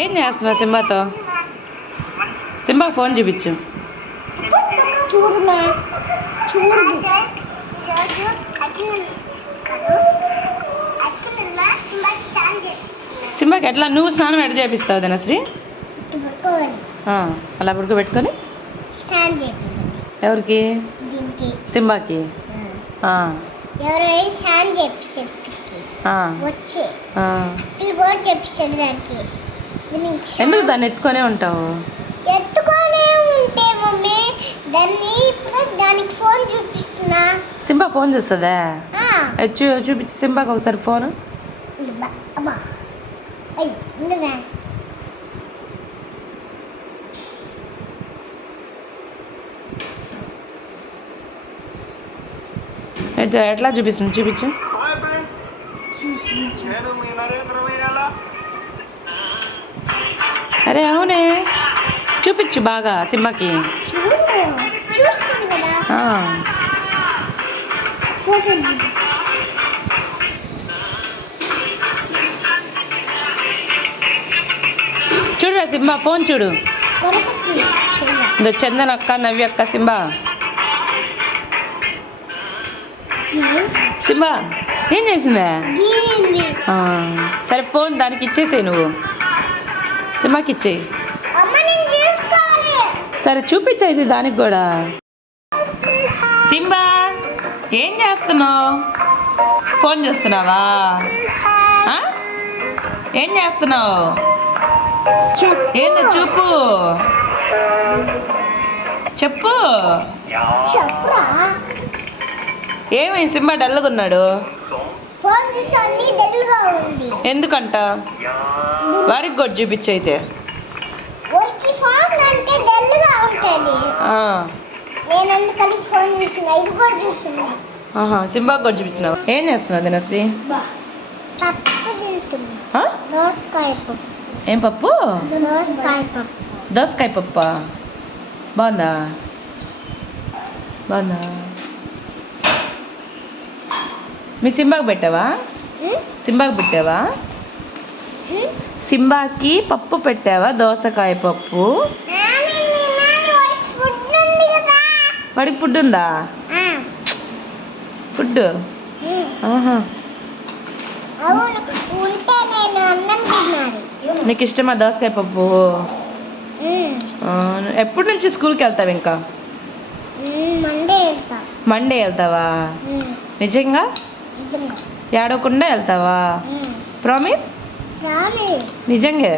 ఏం చేస్తున్నావు సింబాతో? సింబాకి ఫోన్ చూపించు. సింబాకి ఎట్లా నువ్వు స్నానం ఎట్లా చేపిస్తావు దినశ్రీ? అలా పడుకోబెట్టుకొని ఎవరికి? సింబాకి. ఎందుకు దాన్ని ఎత్తుకొనే ఉంటావు? ఎత్తుకొనే ఉంటే మమ్మీ దానికి ఫోన్ చూపిస్తున్నా. సింబా ఫోన్ చూస్తుందా? చూపించు సింబాకి ఒకసారి ఫోన్. ఎట్లా చూపిస్తుంది చూపించు. అరే అవునే చూపించు బాగా సింబాకి. చూడురా సింబా ఫోన్ చూడు. చందన్ అక్క నవ్య అక్క సింబా. సింబా ఏం చేసిందా? సరే ఫోన్ దానికి ఇచ్చేసేయి నువ్వు. సింబాకి ఇచ్చేయి. సరే చూపించేది దానికి కూడా. సింబా ఏం చేస్తున్నావు? ఫోన్ చూస్తున్నావా? ఏం చేస్తున్నావు? ఏంది చూపు చెప్పు. ఏమైంది సింబా డల్గా ఉన్నాడు? ఎందుకంట? వాడికి కూడా చూపించు అయితే. సింబాకి కూడా చూపిస్తున్నావు. ఏం చేస్తున్నావు దినశ్రీ? ఏం పప్పు? దోసకాయ పప్పా? బాగుందా? బాగుందా? మీ సింబాకి పెట్టావా? సింబాకి పెట్టావా? సింబాకి పప్పు పెట్టావా? దోసకాయ పప్పు. వాడికి ఫుడ్ ఉందా? ఫుడ్ నీకు ఇష్టమా దోసకాయ పప్పు? ఎప్పటి నుంచి స్కూల్కి వెళ్తావు? ఇంకా మండే వెళ్తావా? నిజంగా ఏడవకుండా వెళ్తావా? ప్రామిస్? నిజంగా?